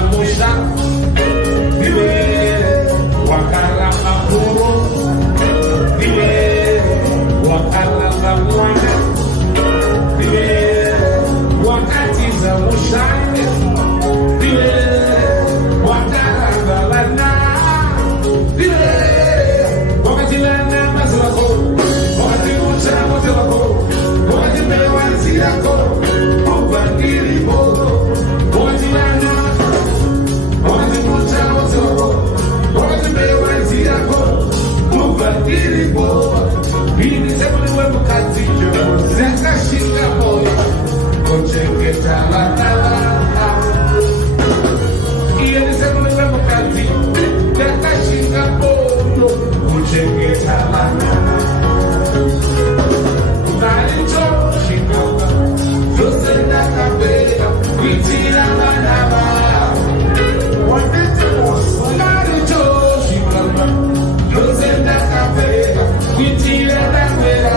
musha, iwe wakaramba kuro, iwe wakaramba mwana, iwe wakatiza mushande, iwe wakaramba lana, iwe wakatilana mazilako, wakatimucha motelako, wakatimewa nzirako, ubangiri bogo, wakatilana, wakatimucha motelako, wakatimewa nzirako, ubangiri bogo. Hini sebuli webu kazijo, zeka shinga boyo, kocheke talatala. Hini sebuli webu kazijo, zeka shinga boyo, kocheke talatala. Maricho shinga, zosenda kabela, kuitira manaba. Watete moso, maricho shinga, zosenda kabela, kuitira manaba.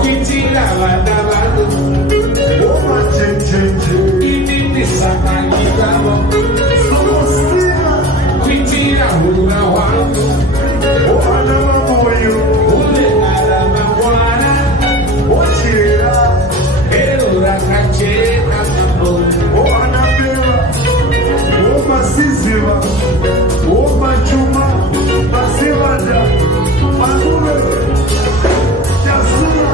Kuitira manaba. Oma chenche, inini sakanyikamo. Somosira, kuitira huna wangu. Oana mamoyo, ulenara mangwana. Ochira, erura kachena sambo. Oana bela, oma siziva, oma chuma, masivanda, makule, jasura.